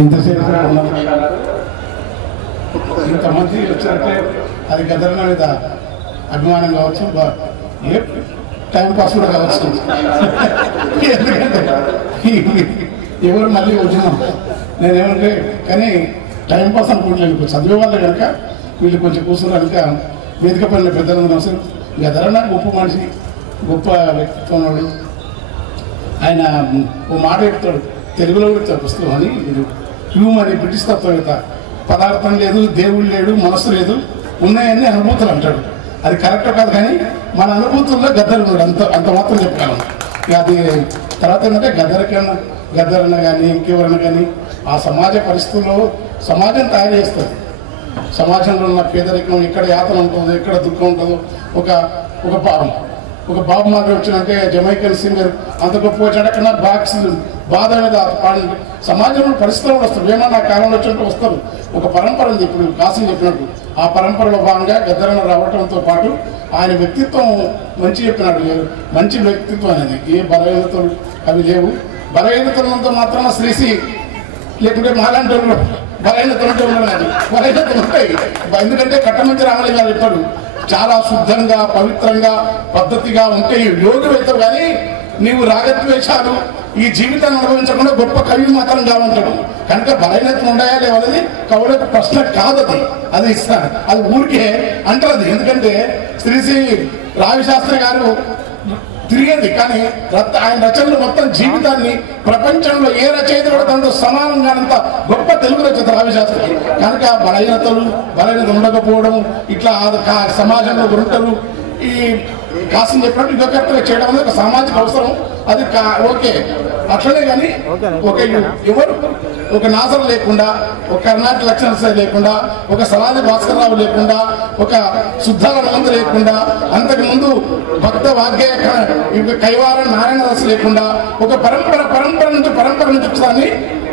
ఇంతసేపు ఇంతమంది వచ్చారంటే అది గదరన్న మీద అభిమానం కావచ్చు, ఏ టైం పాస్ కూడా కావచ్చు. ఎందుకంటే ఎవరు మళ్ళీ వచ్చినాం నేనేమంటే కానీ టైం పాస్ అనుకోవట్లేదు. చదివే వాళ్ళు కనుక వీళ్ళు కొంచెం కూర్చున్నారు కనుక వేదిక పనుల పెద్దలందరూ అవసరం. గదరన్న గొప్ప మనిషి, గొప్ప వ్యక్తిత్వం ఉన్నాడు. ఆయన ఓ మాట చెప్తాడు, తెలుగులో చెప్తాడు పుస్తకం అని, హ్యూమన్ అని బ్రిటిష్ తత్వవేత్త. పదార్థం లేదు, దేవుడు లేడు, మనసు లేదు, ఉన్నాయని అనుభూతులు అంటాడు. అది కరెక్ట్ కాదు కానీ మన అనుభూతుల్లో గద్దరు ఉన్నాడు, అంత మాత్రం చెప్పగలం. అది తర్వాత ఏంటంటే గద్దరన్న కానీ ఇంకెవరన్నా కానీ ఆ సమాజ పరిస్థితుల్లో సమాజం తయారు చేస్తుంది. సమాజంలో ఉన్న పేదరికం, ఎక్కడ యాతన ఉంటుందో, ఎక్కడ దుఃఖం ఉంటుందో. ఒక బాబు మాట వచ్చినంటే జమైకన్ సింగర్ అంత గొప్ప వచ్చాడు, అక్కడ బాక్స్ బాధ మీద పాడి సమాజంలో పరిస్థితులు వస్తారు. ఏమన్నా కాలంలో వచ్చినట్టు వస్తారు. ఒక పరంపర ఉంది, ఇప్పుడు కాశీ చెప్పినట్టు ఆ పరంపరలో భాగంగా గద్దరన్న రావడంతో పాటు ఆయన వ్యక్తిత్వం మంచి చెప్పినాడు. మంచి వ్యక్తిత్వం అనేది ఏ బలహీనతలు అవి లేవు. బలహీనతలంతా మాత్రాన శ్రీసి లేకుంటే మాలాంటి బలహీనతలు ఉంటే ఉన్నది, బలహీనతలు ఉంటాయి. ఎందుకంటే కట్టమంచి రామలి గారు చెప్పాడు, చాలా శుద్ధంగా పవిత్రంగా పద్ధతిగా ఉంటే యోగి వెళ్తావు కానీ నీవు రాగద్వేషాలు ఈ జీవితాన్ని అనుభవించకుండా గొప్ప కవి మాత్రం కావంటాడు. కనుక బలహీనతలు ఉన్నాయా లేవనేది కవులకు ప్రశ్న కాదు, అది ఇస్తాను, అది ఊరికే అంటారు. ఎందుకంటే శ్రీ రావిశాస్త్రి గారు తిరిగేది కానీ ఆయన రచనలు మొత్తం జీవితాన్ని ప్రపంచంలో ఏ రచయిత కూడా దాంతో సమానంగానంత గొప్ప తెలుగు రచయిత రావిశాస్త్రి. కనుక బలహీనత ఉండకపోవడం, ఇట్లా సమాజంలో గుంటలు ఈ కాసం చెప్పినట్టు యుగకర్తగా చేయడం అనేది ఒక సామాజిక అవసరం. అది ఓకే, అట్లనే కానీ ఒక నాసర్ లేకుండా, ఒక కర్ణాటక లక్ష్మణ లేకుండా, ఒక సలాది భాస్కర్ రావు లేకుండా, ఒక శుద్ధానంద లేకుండా, అంతకుముందు భక్త వాగ్గేయ కైవార నారాయణదాస్ లేకుండా ఒక పరంపర నుంచి వచ్చాన్ని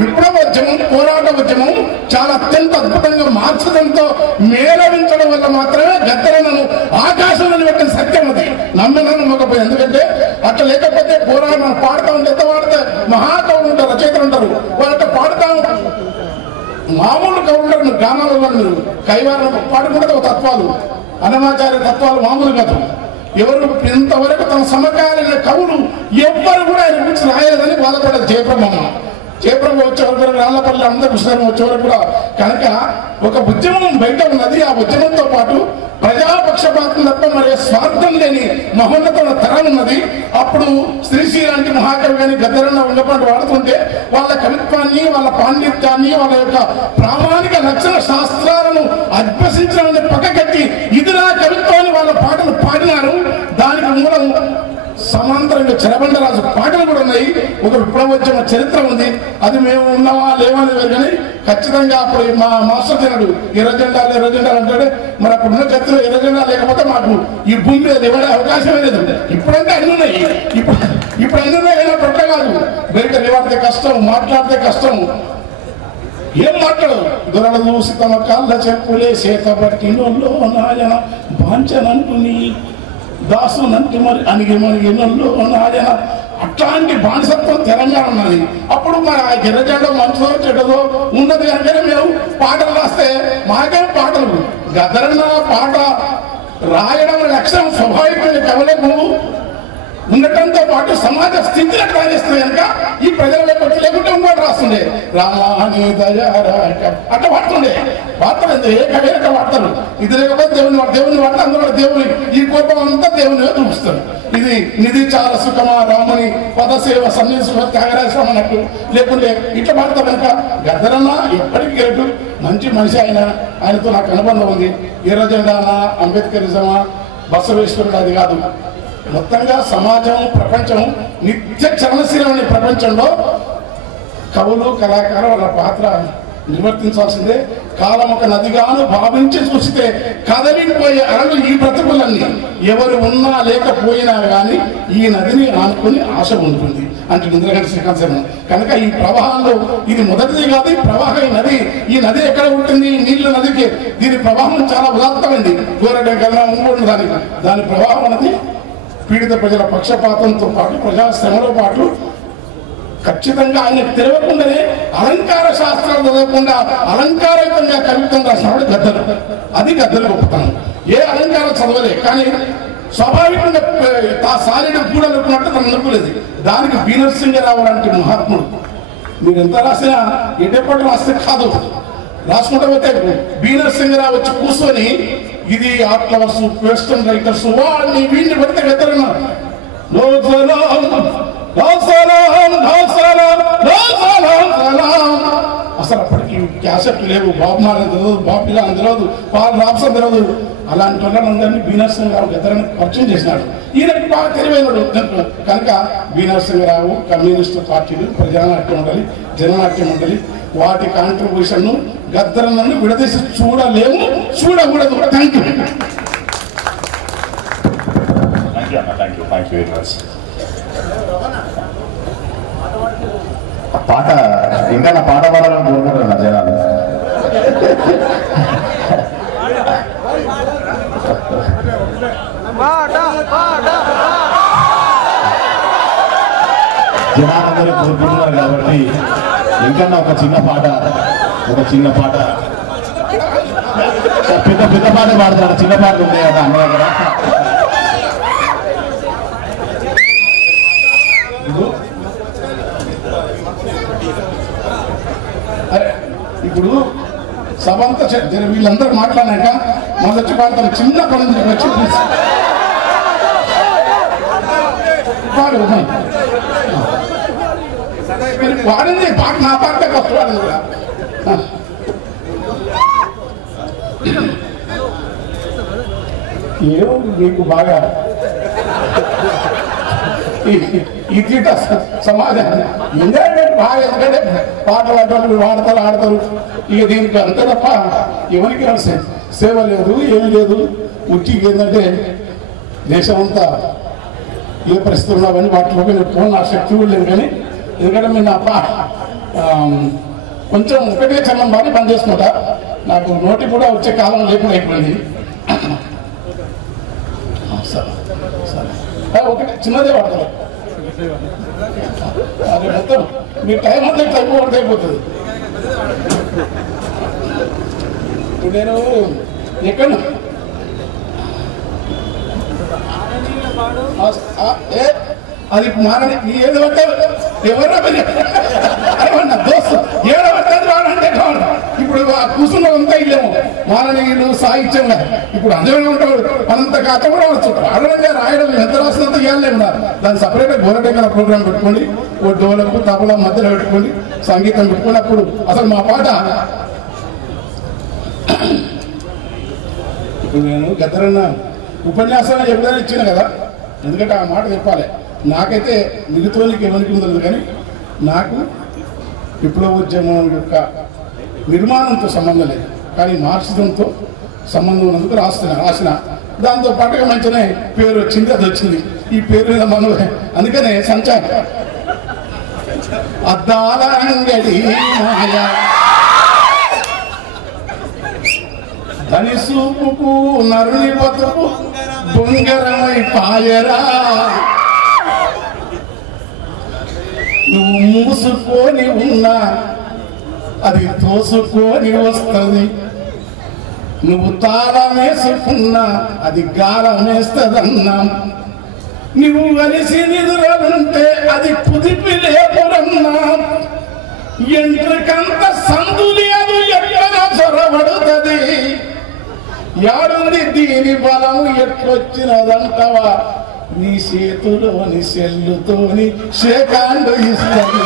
విప్లవోద్యమం, పోరాట ఉద్యమం చాలా అత్యంత అద్భుతంగా మార్చడంతో మేళవించడం వల్ల మాత్రమే గద్దరన్నను ఆకాశంలో పెట్టిన సత్యం అది. నమ్మినను మొక్కపోయి. ఎందుకంటే అట్లా లేకపోతే పోరాటం పాడుతూ ఉంటే ఎంత పాడితే మహాకవులు ఉంటారు, రచయితలు ఉంటారు, వాళ్ళతో పాడుతూ ఉంటారు. మామూలు కవులు ఉంటారు గ్రామాలలో, మీరు కైవారం పాడుకుంటే తత్వాలు అన్నమాచార్య తత్వాలు మామూలు కాదు. ఎవరు ఇంతవరకు తన సమకాలీన కవులు ఎవ్వరు కూడా ఆయన గురించి రాయలేదని బాధపడేది జయప్రభ వచ్చే వరకు రాళ్లపల్లి అందరూ కృష్ణారావు వచ్చే వరకు కూడా. కనుక ఒక ఉద్యమం బయట ఉన్నది. ఆ ఉద్యమంతో పాటు ప్రజాపక్షపాతం తప్ప మరి స్వార్థం లేని మహోన్నతమైన తరం ఉన్నది. అప్పుడు శ్రీశ్రీ లాంటి మహాకవి కానీ గద్దరన్న ఉండపాటు వాడుతుంటే వాళ్ళ కవిత్వాన్ని, వాళ్ళ పాండిత్యాన్ని, వాళ్ళ యొక్క ప్రామాణిక లక్షణ శాస్త్రాలను అభ్యసించడాన్ని పక్కకట్టి ఇది నా కవిత్వాన్ని వాళ్ళ పాటలు పాడినారు. దానికి మూలం సమాంతరంగా చెరబండరాజు పాటలు కూడా ఉన్నాయి. ఒక విప్లవోద్యమ చరిత్ర ఉంది. అది మేము ఉన్నామా లేవని వేరు కానీ ఖచ్చితంగా అప్పుడు మా మాస్టర్ తినడు ఎర్రజెండాలు అంటాడు. మరి అప్పుడు ఉన్న చరిత్రలో ఎర్రజెండా లేకపోతే మాకు ఈ భూమి మీద ఇవ్వడే అవకాశమే లేదు. ఇప్పుడంటే అన్ని ఉన్నాయి, ఇప్పుడు అన్ని ఉన్నాయి. పొట్ట కాదు, బయట నిలబడితే కష్టం, మాట్లాడితే కష్టం. ఏం మాట్లాడు దొరలు చూసి తమ కాళ్ళ చెప్పులే చేత బట్టి నాయన బాంచనంటుని దాసునంటే మరి అనిగిమనిగినల్లో నాయన అట్లాంటి బానిసత్వం తెలంగాణ ఉన్నది. అప్పుడు మరి ఆ గిరజెండ మంచిదో చెడ్డదో ఉన్నది కనుకనే మేము పాటలు రాస్తే మాకేం పాటలు. గద్దరన్న పాట రాయడం లక్ష్యం స్వాభావికమైన కవలకు ఉండటంతో పాటు సమాజ స్థితిని రాజేస్తుంది కనుక ఈ ప్రజల లేకుంటే ఇంకోటి రాస్తుండే రామాని దయారాక అట్లా వాడుతుండే. వార్తలు ఏ కవిత వాడతారు. ఇది లేకపోతే దేవుని వాడితే అందులో దేవుని ఈ కోపం అంతా దేవుని చూపిస్తారు. ఇది నిధి చాలా సుఖమా రాముని పదసేవ సన్నిధి త్యాగరాజస్వామి అన్నట్టు లేకుంటే ఇట్లా వాడతారు కనుక గద్దరన్న ఎప్పటికీ గెలుపు మంచి మనిషి. ఆయనతో నాకు అనుబంధం ఉంది. ఎర్రజెండానా, అంబేద్కరిజమా, బసవేశ్వరుడు అది కాదు. మొత్తంగా సమాజం, ప్రపంచం నిత్య చలనశీలమైన ప్రపంచంలో కవులు, కళాకారులు వాళ్ళ పాత్ర నిర్వర్తించాల్సిందే. కాలం ఒక నదిగాను భావించి చూస్తే కదలిపోయే అరలు ఈ బ్రతుకులన్నీ ఎవరు ఉన్నా లేకపోయినా కానీ ఈ నదిని ఆనుకుని ఆశ ఉంటుంది అంటే ఇంద్రగంట శ్రీకాంత్ శర్మ. కనుక ఈ ప్రవాహంలో ఇది మొదటిది కాదు, ఈ ప్రవాహ నది. ఈ నది ఎక్కడ ఉంటుంది? నీళ్ల నదికి. దీని ప్రవాహం చాలా ఉదాత్తమైంది. దూరగల్లా ఉంటుంది. దాని ప్రవాహం అనేది పీడిత ప్రజల పక్షపాతంతో పాటు ప్రజాశ్రమతో పాటు ఖచ్చితంగా ఆయనకు తెలియకుండానే అలంకార శాస్త్రాలు చదవకుండా అలంకారయుతంగా కవిత్వం రాసినవాడు గద్దరు. అది గద్దరు గొప్పతనం. ఏ అలంకారం చదవలే, కానీ స్వాభావికంగా ఆ సారిని కూడా అనుకున్నట్టు తను అనుకోలేదు. దానికి బి నరసింహరావు లాంటి మహాత్ముడు మీరు ఎంత రాసినా ఎటెప్పటి రాస్తే కాదు, రాసుకుంటూ పోతే బి నరసింహరావు వచ్చి కూర్చొని ఇది ఆర్ట్ లవర్స్, వెస్టర్న్ రైటర్స్ వాళ్ళని వీడిని పెడితే గద్దరు అసలు అప్పటికి క్యాసెట్ లేవు, బాబు మాల తెలియదు, బాబు పిల్ల తెలియదు, బాబు రాప్సం తెలియదు. అలాంటి వాళ్ళందరినీ బి నరసింహరావు గద్దరని పరిచయం చేసినాడు. ఈయనకి బాగా తెలివైనడు కనుక బి నరసింహరావు కమ్యూనిస్టు పార్టీలు, ప్రజానాట్య మండలి, జననాట్య మండలి వాటి కాంట్రిబ్యూషన్ గద్దరను విడదీసి చూడలేము, చూడకూడదు. Thank you. పాట ఇంకా నా పాట పాడాలని కోరుకుంటున్నా జనాలు. జనాలందరూ కోరుకుంటున్నారు కాబట్టి ఇంకా ఒక చిన్న పాట పెద్ద పాట పాడతాడు. చిన్న పాటలు ఉన్నాయి కదా అన్న దగ్గర. ఇప్పుడు సభ అంతా వీళ్ళందరూ మాట్లాడినాక మొదటి పాడతాను. చిన్న పని వచ్చి పాడు వాడింది పాట, నా పాట ఫస్ట్ వాడింది కూడా. ఏమో మీకు బాగా ఈ తీట సమాజాన్ని ఎంజాయ్మెంట్ బాగా, ఎందుకంటే పాటలు అడ్డాలు ఆడతారు. ఇక దీనికి అంతే తప్ప ఎవరికి సేవ లేదు, ఏమి లేదు. ముఖ్యంగా ఏంటంటే దేశం అంతా ఏ పరిస్థితులు ఉన్నావని వాటిలో నేను నా శక్తి కూడా లేదు. కానీ ఎందుకంటే మీరు నా కొంచెం ఒకటే చల్లం బాగా పని చేసుకుంటా. నాకు నోటి కూడా వచ్చే కాలం లేకుండా అయిపోయింది. సరే ఒకటే చిన్నదే వాడతారు. అదే మొత్తం మీ టైం అంతా అయిపోతే అయిపోతుంది. ఇప్పుడు నేను ఎక్కడ అది మారని ఏదో ఎవరో అరవన్నా దోస్తు ఏడో పట్టదు రాడంటే కావాలి. ఇప్పుడు కూర్చున్నదంతా ఇల్లేము మాననీయులు సాహిత్యంగా ఇప్పుడు అందరూ ఉంటాడు. అంత కథ కూడా వచ్చు. అడవంగా రాయడం ఎంత రాసినంత ఇవ్వలేము. దాన్ని సపరేట్గా గోరటెక్కల ప్రోగ్రాం పెట్టుకోండి, ఓ డోలకు తబలా మధ్యలో పెట్టుకోండి, సంగీతం పెట్టుకోండి. అప్పుడు అసలు మా పాట ఇప్పుడు నేను గద్దరన్న ఉపన్యాసాలు ఎప్పుడైనా ఇచ్చిన కదా, ఎందుకంటే ఆ మాట చెప్పాలి. నాకైతే మిగతానికి ఎవరికి ఉండదు, కానీ నాకు విప్లవోద్యమం యొక్క నిర్మాణంతో సంబంధం లేదు, కానీ మార్క్సిజంతో సంబంధం ఉన్నందుకు రాసిన దాంతో పాటుగా మంచిగానే పేరు వచ్చింది. అది వచ్చింది ఈ పేరు మీద మనం అందుకనే సంచారం అద్దాల అంగడి మాయా ధని సూపుకు నరుని బతుకు బొంగరమై పాయరా. నువ్వు మూసుకొని ఉన్నా అది తోసుకొని వస్తుంది, నువ్వు తాళం వేసుకున్నా అది గాలం వేస్తుందన్నా, నువ్వు కలిసి నిదురలుంటే అది కుదిపి లేపురన్నా, ఎంట్రికంత సందులి అది ఎక్కడ చొరబడుతుంది, యాడుంది దీని బలం ఎట్లొచ్చినదంటవా, నీ చేతులోని సెల్లుతోని షేకాండు ఇస్తుంది.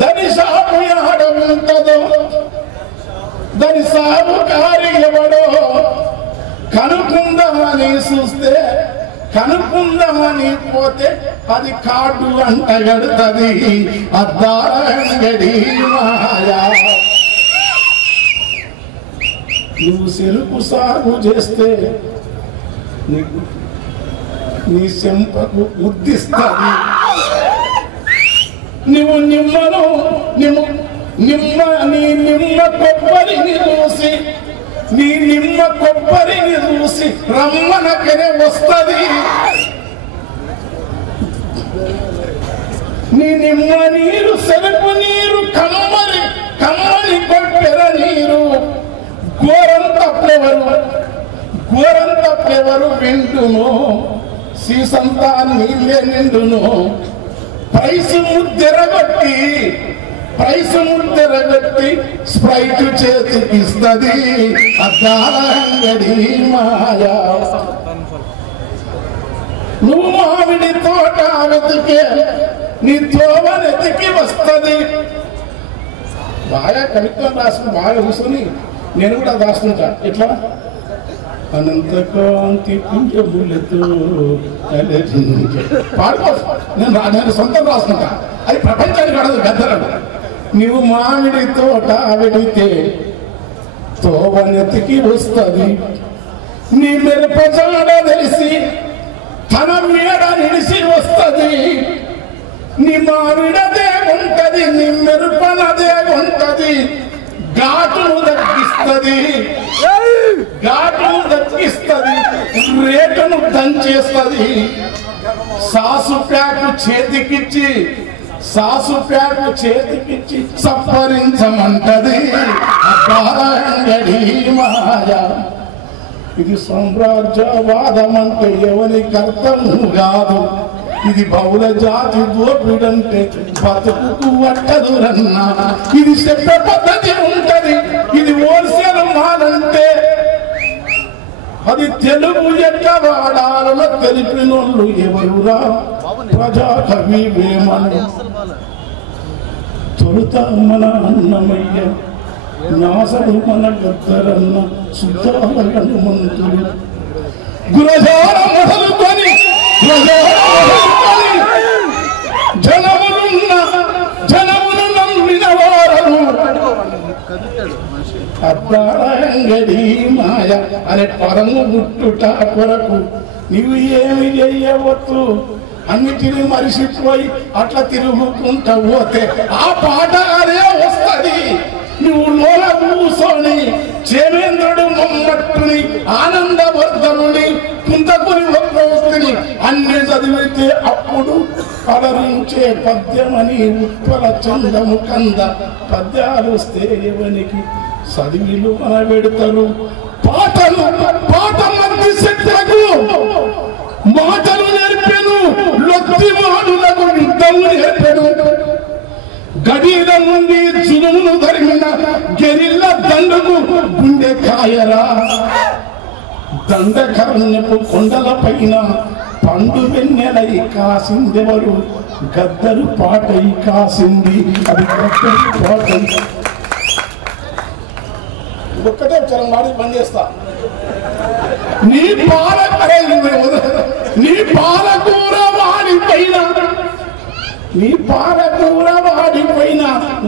దాని సాగు ఆడ ఉంటదో దాని సాగు కారి ఎవడో కనుక్కుందామని చూస్తే కనుక్కుందామని పోతే అది కాడు అంటగడుతుంది అద్దారంగడి మాయా. నువ్వు చెరుకు సాగు చేస్తే నీ చెంపకు ఉద్దిస్తుంది, నువ్వు నిమ్మను నీ నిమ్మ కొబ్బరిని చూసి నీ నిమ్మ కొబ్బరిని చూసి రమ్మనకనే వస్తుంది. నీ నిమ్మ నీరు సెరుపు నీరు కమ్మని కమ్మని కొట్టెర నీరు గోరంత ఫ్లేవరు విండును సీసంతా నీళ్ళే నిండును ప్రైస్ ముద్దెరగొట్టి స్ప్రైట్ చేతికిస్తది అద్దాల అంగడి మాయా. నువ్వు మామిడి తోట వెతికే నీ తోవనెతికి వస్తుంది. బాగా కవిత్వం రాసుకుని బాగా కూర్చొని నేను కూడా రాసుకుంటా. ఎట్లా అనంత కాంతి పుంజములతో పాడుకో. నేను సొంతం రాసుకుంటా. అది ప్రపంచానికి అడదు గద్దరడు. నువ్వు మామిడి తోట వెడితే తోవనెతికి వస్తుంది. నీ మెరుపజాడ తెలిసి తన మేడ నిలిసి వస్తుంది. నీ మామిడదే ఉంటది, నీ మెరుపనదే ఉంటది. ఘాటును దక్కిస్తది, రేటును దంచేస్తుంది. సాసు ప్యాకు చేతికిచ్చి సప్పరించమంటది అంగడి మాయా. ఇది సామ్రాజ్యవాదం అంటే ఎవరికి అర్థము కాదు. ఇది బహుళ జాతి దోపిడంటే బతుకు పట్టదురన్నా. ఇది చెప్పే పద్ధతి ఉంటది. ఇది హోల్సేల్ మాలంటే అది తెలుగు ఎట్లా వాడాలో తెలిపినోళ్ళు ఎవరురా? ప్రజాకవి వేమను తొలుత మన అన్నమయ్య, నాసడు మన గద్దరన్న, సుద్దాల హనుమంతులు గురజాల మొదలుకొని జనమును నమ్మిన వారను అద్దారంగడి మాయ అనే పరము ముట్టుట కొరకు నీవు ఏమి చెయ్యవద్దు. అన్నిటినీ మరిసిపోయి అట్లా తిరుగుకుంటా పోతే ఆ పాట అదే వస్తుంది. నువ్వు లోన కూసోని చేవేంద్రుడు మమ్మట్టుని ఆనందవర్ధనుని కుంతకుని వక్రవస్తుని అన్ని చదివితే అప్పుడు కలరించే పద్యమని ఉత్పల చందము కంద పద్యాలు వస్తే ఎవనికి చదివిలు అనబెడతారు. పాట మంది శక్తులకు మాటలు నేర్పెను, లొత్తి మాడులకు యుద్ధము నేర్పెను. గడిల నుండి జులుమును ధరిమిన గెరిల్ల దండకు గుండె కాయరా. దండకరణ్యపు కొండల పైన పండు వెన్నెలై కాసిందెవరు? గద్దరు పాటై కాసింది. అది గద్దరు పాటై. ఒక్కటే చరం వాడి పని చేస్తా. నీ పాలకూర వాడిపోయిన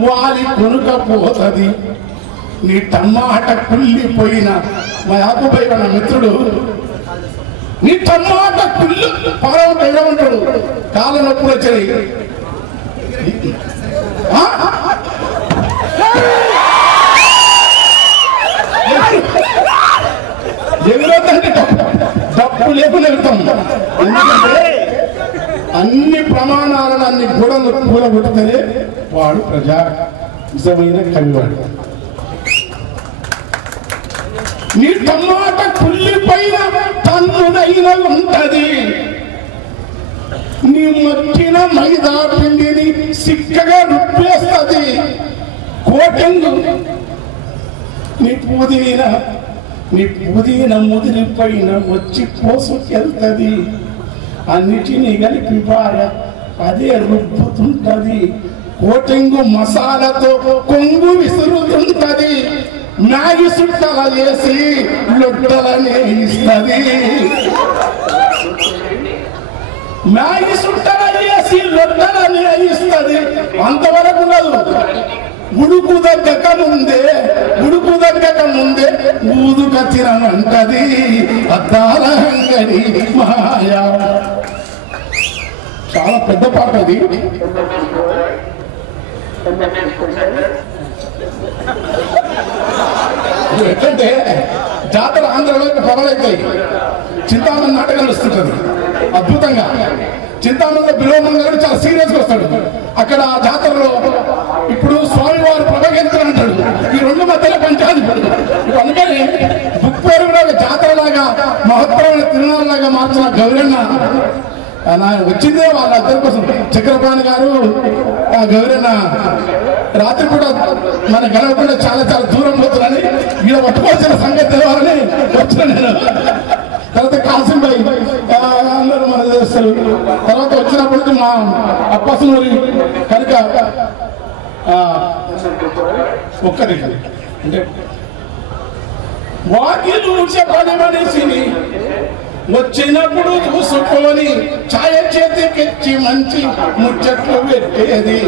వాలి కొనుకపోతుంది. నీ టమాట కుళ్ళిపోయిన మా యాకుపోయిన మిత్రుడు నీ టమాట కుళ్ళు పరవ ఉంటాడు. కాళ్ళ నొప్పులు వచ్చాయి. ఎగురొద్దంటే డబ్బు లేకుండా వెళ్తాం. ఎందుకంటే అన్ని ప్రమాణాలను అన్ని గోడలు కూలగొడితేనే వాడు నిజమైన కవివాడు. నీ టమాట కుళ్ళిపైన తన్నునైన ఉంటది. నీ మక్కిన మైదా పిండిని సిక్కగా రుప్పేస్తుంది. కోటింగు నీ పుదీన ముదిరిపైన వచ్చి పోసుకెళ్తుంది. అన్నిటినీ కలిపి బాగా అదే రుబ్బుతుంటది. కోటింగు మసాలాతో కొంగు విసురుతుంటది. మ్యాగి సుట్టల చేసి లొట్టలనే ఇస్తుంది. మ్యాగి సుట్టల చేసి లొట్టలనే ఇస్తుంది. అంతవరకు ఉండదు. ఉడుకు దగ్గక ముందే ఊదుక తిరనంటది అద్దాల అంగడి మాయా. చాలా పెద్ద పాట అది. ఎట్లంటే జాతర ఆంధ్రలో ప్రబలైతాయి. చింతామణి నాటకాలు వస్తుంటది అద్భుతంగా. చింతామణిలో బిలోమన్ గారు చాలా సీరియస్గా వస్తాడు. అక్కడ జాతరలో ఇప్పుడు స్వామివారు ప్రభగెంతులు అంటాడు, ఈ రెండు మధ్యలో పంచాది. అందుకని బుక్పేరు కూడా జాతరలాగా మహత్తరమైన తిరునాళ్ళలాగా మార్చిన గౌరన్న వచ్చిందే వాళ్ళందరి కోసం. చక్రపాణి గారు ఆ గౌరన్న రాత్రి కూడా మన గడవకుండా చాలా చాలా దూరం పోతున్నారని ఈడ పట్టుకోవాల్సిన సంగతి తెలవాలని వచ్చిన నేను. తర్వాత కాసిం భాయ్ అందరూ మన చేస్తారు. తర్వాత వచ్చినప్పటికీ మా అప్పసూరి కనుక ఒక్కటి అంటే వాకిలు పని మనిషిని వచ్చినప్పుడు చూసుకొని ఛాయ చేతికెచ్చి మంచి ముచ్చట్లు పెట్టేది.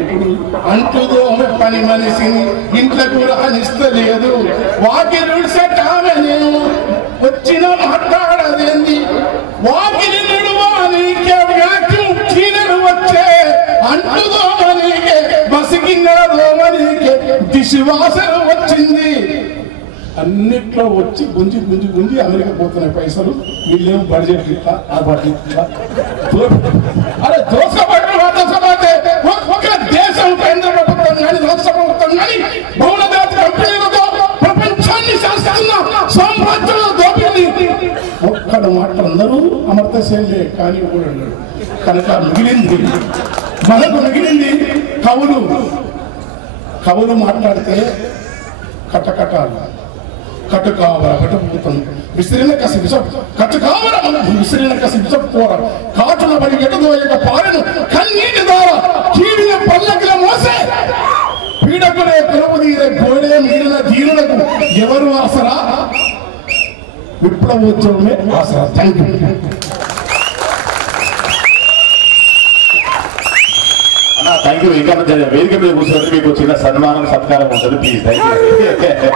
ఇప్పుడు అంటుదో పని మనిషిని ఇంట్లోకి రానిస్తలేదు. వాకిలు సెటామని వచ్చిన మాట్లాడదేంది, వాకిలి నడువానికే వ్యాక్యూమ్ చీనలు వచ్చే అంటుదో మనీకే బసిగిన్నెలదో మనీకే దిశవాసన వచ్చింది. అన్నిట్లో వచ్చి గుంజి గుంజి గుంజి అమెరికా పోతున్నాయి పైసలు. వీళ్ళేమో బడ్జెట్ ఇట్లా ఆ బడ్జెట్ ఇట్లా అరే దోసపట్టే ఒక దేశం కేంద్ర ప్రభుత్వం కానీ రాష్ట్ర ప్రభుత్వం కానీ బహుళజాత కంపెనీలతో ప్రపంచాన్ని శాసిస్తున్న సామ్రాజ్యంలో దోపిడీ. ఒక్కడ మాటలు అందరూ అమర్తశైలే కానీ కూడా కనుక మిగిలింది మనకు మిగిలింది కవులు మాట్లాడితే కట్టకట్టాలి. కట్టు కావర పట్టుకుపోతాం విసిరిన కసి విష కట్టు కావర విసిరిన కసి విషపోర కాటున పడి ఎటదోయక పారెను కన్నీటి ద్వారా కీడిన పల్లకిల మోసే పీడకునే కులపుదీరే పోడే మిగిలిన దీనులకు ఎవరు ఆసరా? విప్లవోద్యమమే ఆసరా. Thank you. Thank you. ఇంకా వేదిక మీద కూర్చోండి, మీకు చిన్న సన్మానం సత్కారం ఉంటుంది ప్లీజ్. Thank you.